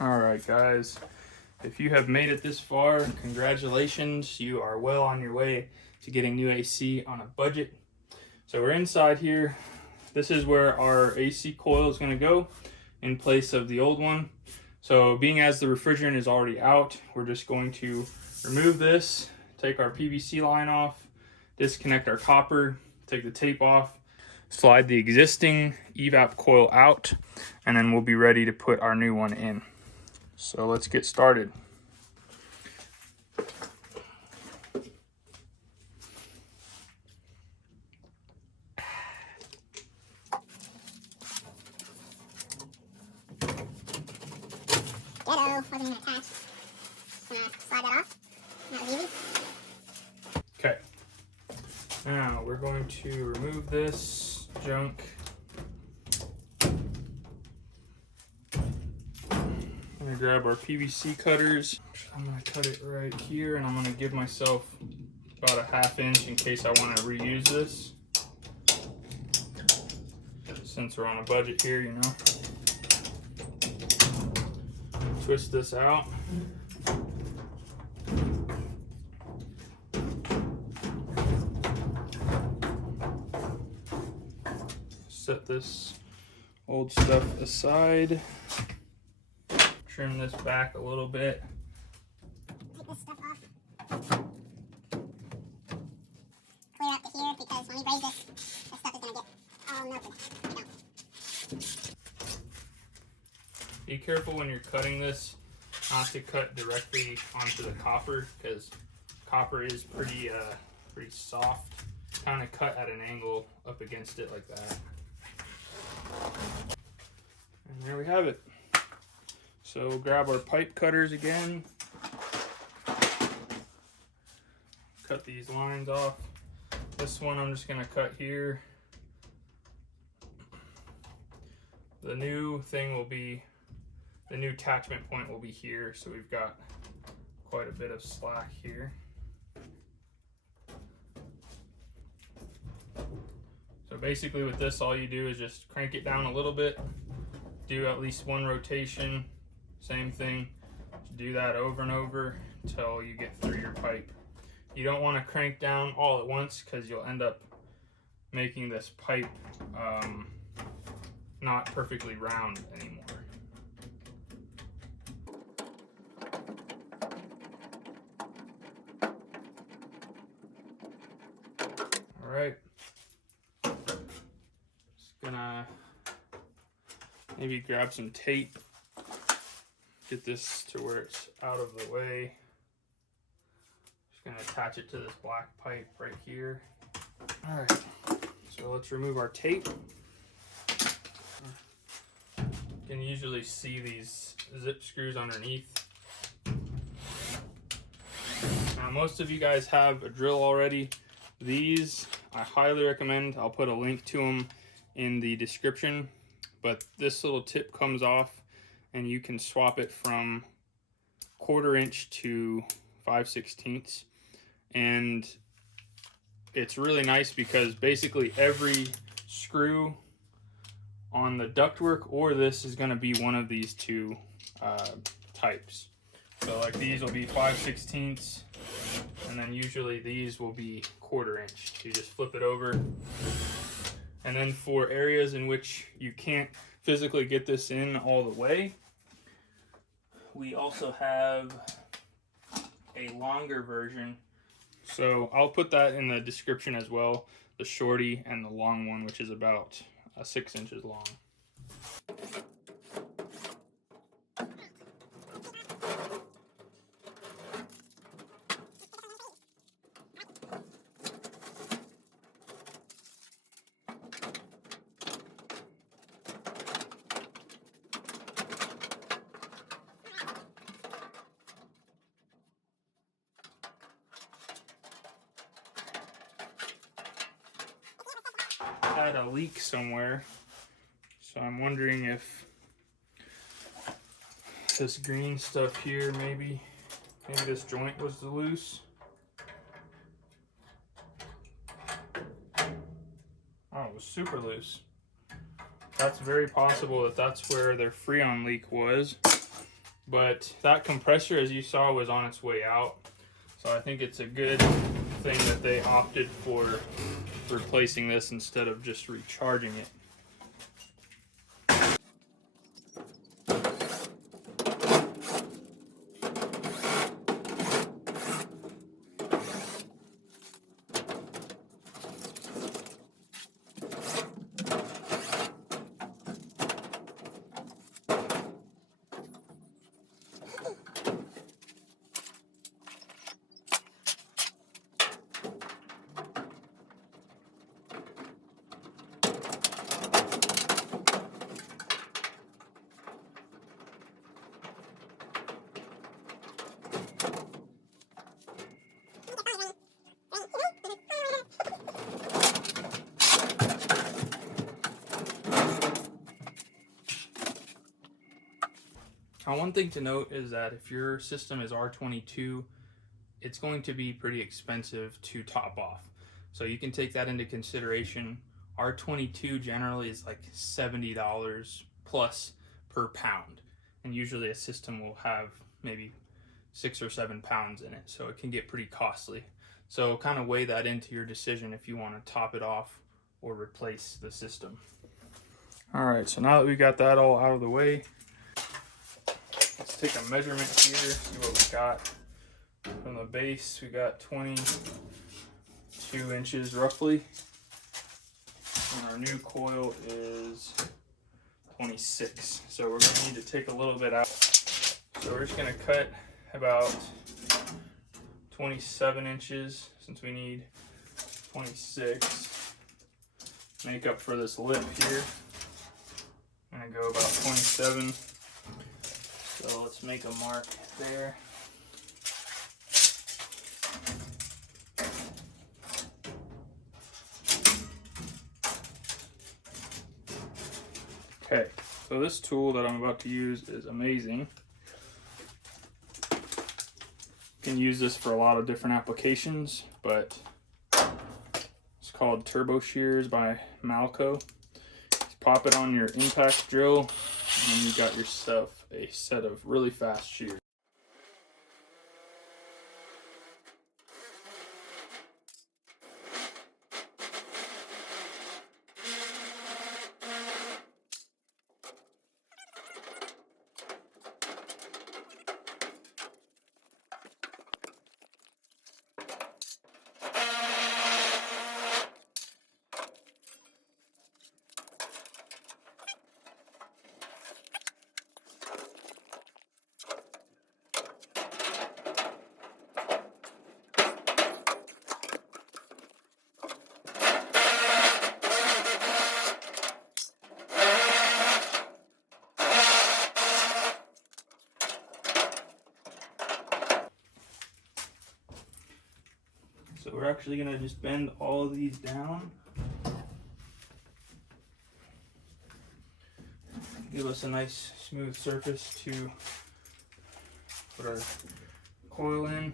Alright guys, if you have made it this far, congratulations, you are well on your way to getting new AC on a budget. So we're inside here. This is where our AC coil is going to go in place of the old one. So being as the refrigerant is already out, we're just going to remove this, take our PVC line off, disconnect our copper, take the tape off, slide the existing evap coil out, and then we'll be ready to put our new one in. So let's get started. Wasn't even attached. Just gonna slide that off. That was easy. Okay. Now we're going to remove this junk. I'm gonna grab our PVC cutters. I'm gonna cut it right here, and I'm gonna give myself about a ½ inch in case I want to reuse this. Since we're on a budget here, you know. Twist this out. Set this old stuff aside. Trim this back a little bit. Take this stuff off. Clear up to here because when we raise this stuff is going to get all melted. No. Be careful when you're cutting this not to cut directly onto the copper, because copper is pretty soft. Kind of cut at an angle up against it like that. And there we have it. So we'll grab our pipe cutters again. Cut these lines off. This one I'm just going to cut here. The new thing will be, the new attachment point will be here, so we've got quite a bit of slack here. So basically with this, all you do is just crank it down a little bit, do at least one rotation, same thing, do that over and over until you get through your pipe. You don't want to crank down all at once because you'll end up making this pipe not perfectly round anymore. All right, just gonna maybe grab some tape, get this to where it's out of the way. Just gonna attach it to this black pipe right here. All right, so let's remove our tape. You can usually see these zip screws underneath. Now most of you guys have a drill already. These I highly recommend. I'll put a link to them in the description, but this little tip comes off and you can swap it from 1/4 inch to 5/16, and it's really nice because basically every screw on the ductwork or this is going to be one of these two types. So like these will be 5/16, and then usually these will be 1/4 inch. So you just flip it over. And then for areas in which you can't physically get this in all the way, we also have a longer version. So I'll put that in the description as well, the shorty and the long one, which is about 6 inches long. Had a leak somewhere, so I'm wondering if this green stuff here, maybe this joint was loose. Oh, it was super loose. That's very possible that that's where their Freon leak was. but that compressor, as you saw, was on its way out. So I think it's a good thing that they opted for replacing this instead of just recharging it. Now, one thing to note is that if your system is R22, it's going to be pretty expensive to top off. So you can take that into consideration. R22 generally is like $70 plus per pound. And usually a system will have maybe 6 or 7 pounds in it. So it can get pretty costly. So kind of weigh that into your decision if you want to top it off or replace the system. All right, so now that we got that all out of the way, let's take a measurement here, see what we got. From the base, we got 22 inches roughly. And our new coil is 26. So we're going to need to take a little bit out. So we're just going to cut about 27 inches since we need 26. Make up for this lip here. I'm going to go about 27. So let's make a mark there. Okay, so this tool that I'm about to use is amazing. You can use this for a lot of different applications, but it's called Turbo Shears by Malco. Just pop it on your impact drill, and you got yourself a set of really fast shears. So we're actually going to just bend all of these down. Give us a nice smooth surface to put our coil in.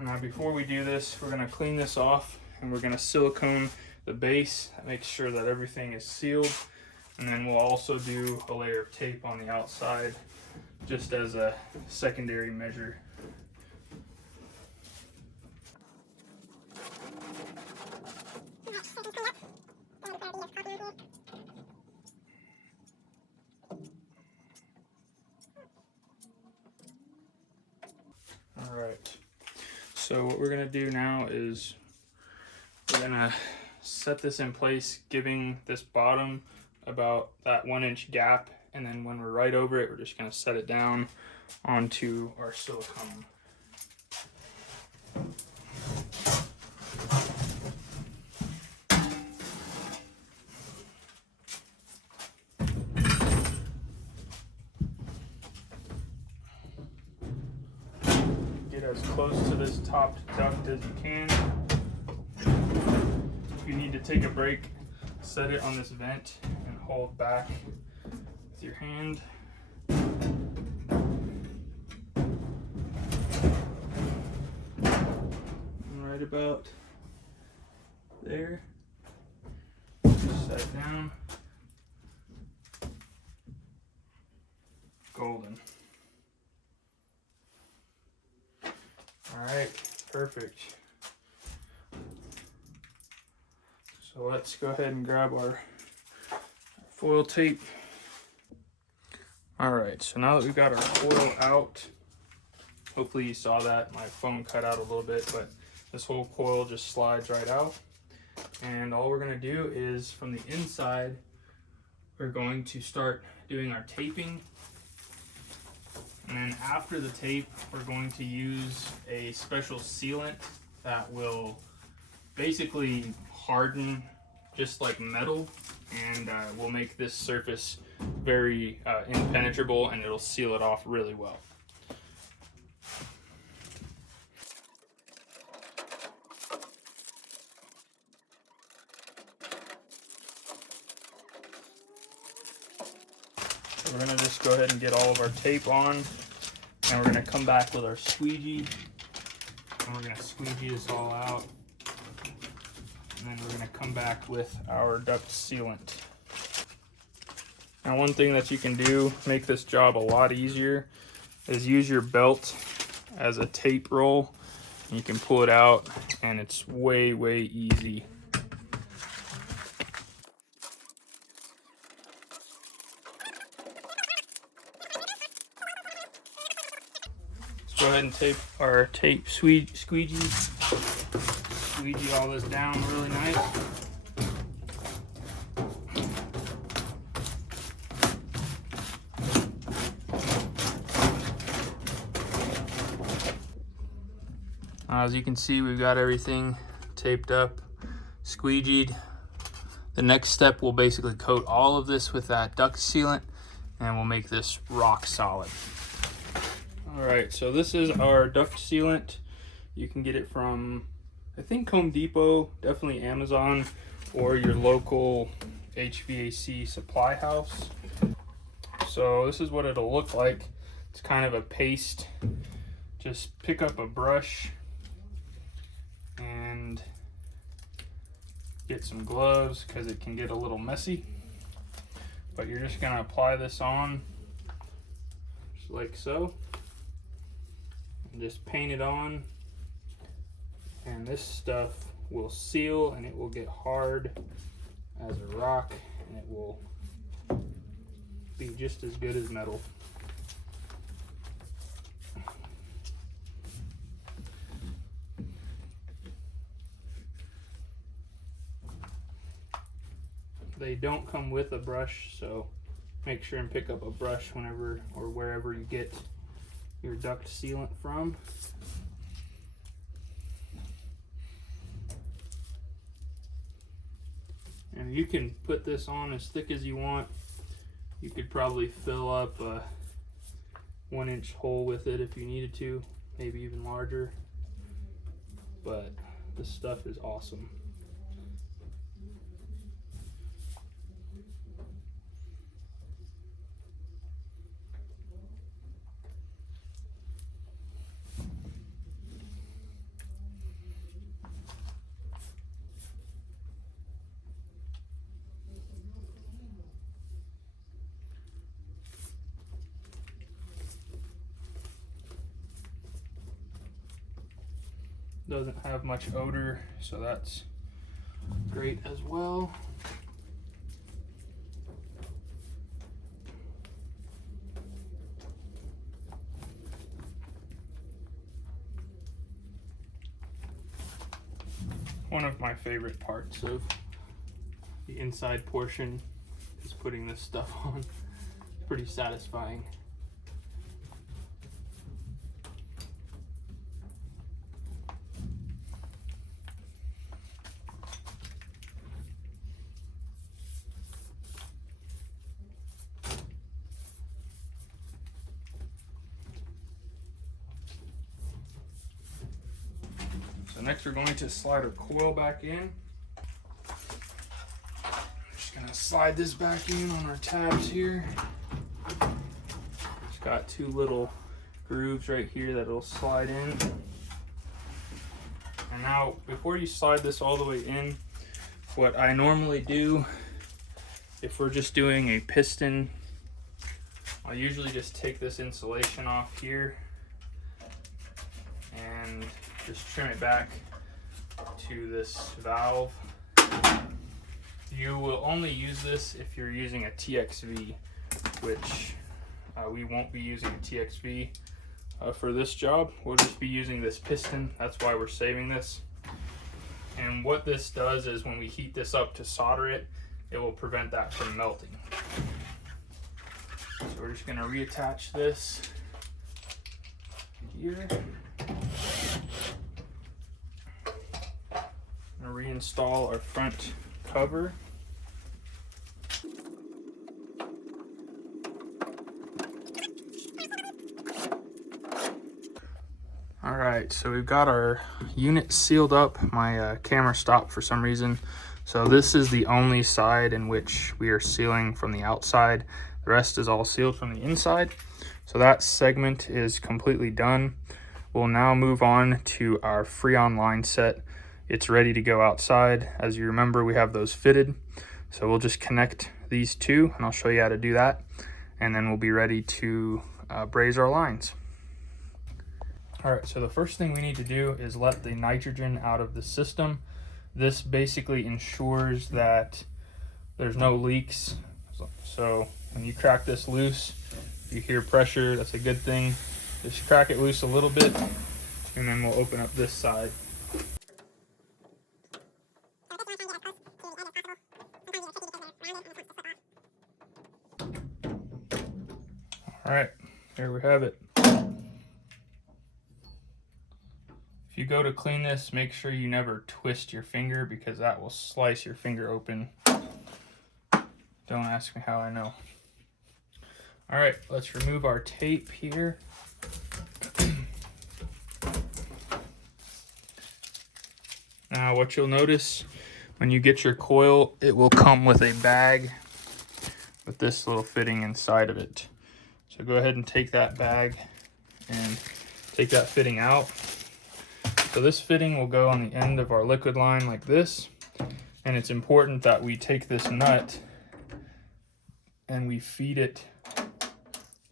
Now before we do this, we're going to clean this off and we're going to silicone the base. That makes sure that everything is sealed. And then we'll also do a layer of tape on the outside just as a secondary measure. Alright, so what we're going to do now is we're going to set this in place, giving this bottom about that 1 inch gap, and then when we're right over it, we're just going to set it down onto our silicone. Get as close to this top duct as you can. If you need to take a break, set it on this vent and hold back with your hand. And right about there, just set it down. golden. All right, perfect. So let's go ahead and grab our foil tape. All right, so now that we've got our foil out, hopefully you saw that. My phone cut out a little bit, but this whole coil just slides right out. And all we're gonna do is from the inside, we're going to start doing our taping. And then after the tape, we're going to use a special sealant that will basically harden just like metal, and will make this surface very impenetrable, and it'll seal it off really well. So we're gonna just go ahead and get all of our tape on, and we're gonna come back with our squeegee, and we're gonna squeegee this all out. And then we're going to come back with our duct sealant. Now, one thing that you can do, make this job a lot easier, is use your belt as a tape roll. And you can pull it out, and it's way, way easy. Let's go ahead and tape our tape squeegee. Squeegee all this down really nice. As you can see, we've got everything taped up, squeegeed. The next step, we'll basically coat all of this with that duct sealant, and we'll make this rock solid. All right, so this is our duct sealant. You can get it from, I think, Home Depot, definitely Amazon, or your local HVAC supply house. So this is what it'll look like. It's kind of a paste. Just pick up a brush and get some gloves because it can get a little messy. But you're just gonna apply this on just like so, and just paint it on. And this stuff will seal, and it will get hard as a rock, and it will be just as good as metal. They don't come with a brush, so make sure and pick up a brush whenever or wherever you get your duct sealant from. And you can put this on as thick as you want. You could probably fill up a 1-inch hole with it if you needed to, maybe even larger. But this stuff is awesome. Doesn't have much odor, so that's great as well. One of my favorite parts of the inside portion is putting this stuff on. It's pretty satisfying. Next we're going to slide our coil back in. Just gonna slide this back in on our tabs here. It's got two little grooves right here that it'll slide in. And now before you slide this all the way in, what I normally do, if we're just doing a piston, I'll usually just take this insulation off here and just trim it back to this valve. You will only use this if you're using a TXV, which we won't be using a TXV for this job. We'll just be using this piston. That's why we're saving this. And what this does is when we heat this up to solder it, it will prevent that from melting. So we're just going to reattach this here. I'm going to reinstall our front cover. All right, so we've got our unit sealed up. My camera stopped for some reason. So this is the only side in which we are sealing from the outside. The rest is all sealed from the inside. So that segment is completely done. We'll now move on to our Freon line set. It's ready to go outside. As you remember, we have those fitted. So we'll just connect these two and I'll show you how to do that. And then we'll be ready to braze our lines. All right, so the first thing we need to do is let the nitrogen out of the system. This basically ensures that there's no leaks. So when you crack this loose, if you hear pressure, that's a good thing. Just crack it loose a little bit, and then we'll open up this side. All right, here we have it. If you go to clean this, make sure you never twist your finger because that will slice your finger open. Don't ask me how I know. All right, let's remove our tape here. Now what you'll notice when you get your coil, it will come with a bag with this little fitting inside of it. So go ahead and take that bag and take that fitting out. So this fitting will go on the end of our liquid line like this. And it's important that we take this nut and we feed it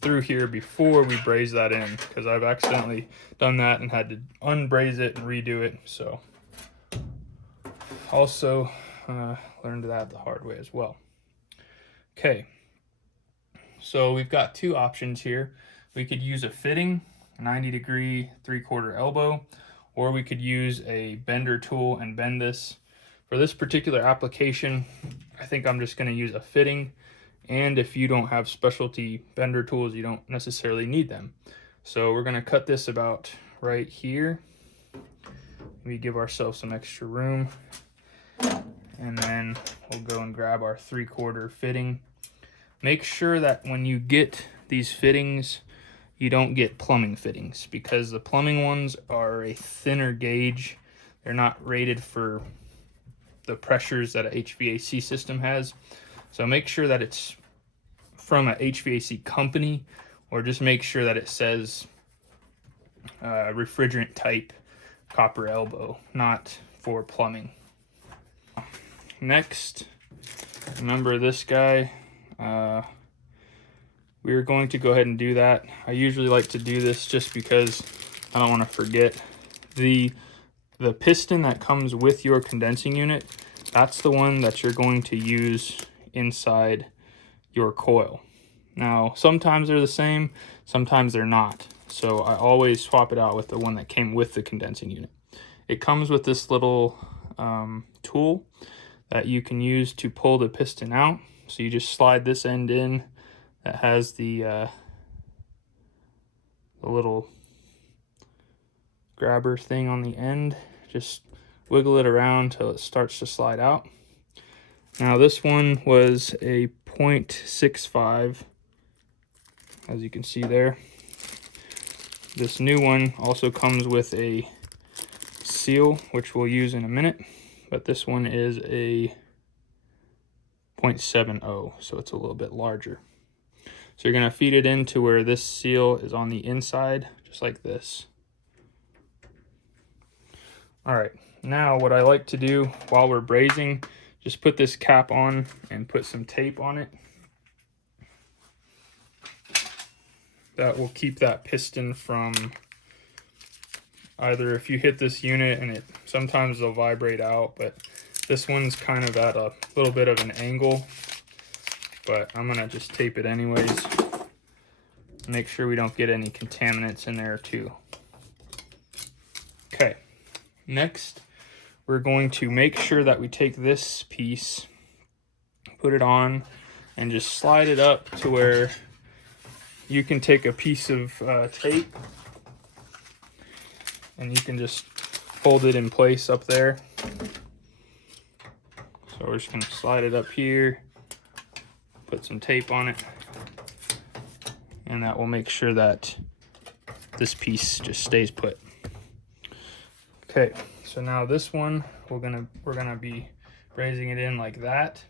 through here before we braze that in, because I've accidentally done that and had to unbraze it and redo it. So also learned that the hard way as well. Okay, so we've got two options here. We could use a fitting, 90-degree 3/4 elbow, or we could use a bender tool and bend this. For this particular application, I think I'm just going to use a fitting. And if you don't have specialty bender tools, you don't necessarily need them. So we're going to cut this about right here. We give ourselves some extra room. And then we'll go and grab our 3/4 fitting. Make sure that when you get these fittings, you don't get plumbing fittings, because the plumbing ones are a thinner gauge. They're not rated for the pressures that a HVAC system has. So make sure that it's from a HVAC company, or just make sure that it says refrigerant type copper elbow, not for plumbing. Next, remember this guy. We're going to go ahead and do that. I usually like to do this just because I don't want to forget. The piston that comes with your condensing unit, that's the one that you're going to use inside your coil. Now, sometimes they're the same, sometimes they're not. So I always swap it out with the one that came with the condensing unit. It comes with this little tool that you can use to pull the piston out. So you just slide this end in that has the little grabber thing on the end. Just wiggle it around till it starts to slide out. Now this one was a 0.65, as you can see there. This new one also comes with a seal, which we'll use in a minute, but this one is a 0.70, so it's a little bit larger. So you're going to feed it into where this seal is on the inside, just like this. All right, now what I like to do while we're brazing, just put this cap on and put some tape on it. that will keep that piston from either, if you hit this unit and it sometimes they'll vibrate out, but this one's kind of at a little bit of an angle, but I'm gonna just tape it anyways. Make sure we don't get any contaminants in there too. Okay, next we're going to make sure that we take this piece, put it on, and just slide it up to where you can take a piece of tape and you can just hold it in place up there. So we're just gonna slide it up here, put some tape on it, and that will make sure that this piece just stays put. Okay, so now this one, we're gonna be raising it in like that.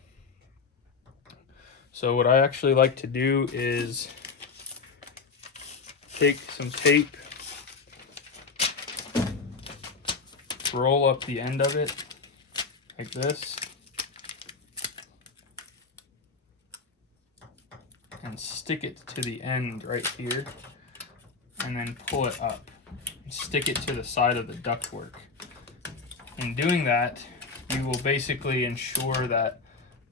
So what I actually like to do is take some tape, roll up the end of it like this, and stick it to the end right here, and then pull it up. Stick it to the side of the ductwork. In doing that, you will basically ensure that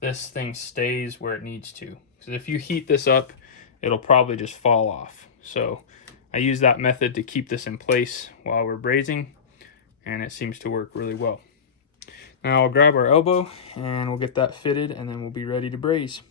this thing stays where it needs to. Because if you heat this up, it'll probably just fall off. So I use that method to keep this in place while we're brazing, and it seems to work really well. Now I'll grab our elbow and we'll get that fitted, and then we'll be ready to braze.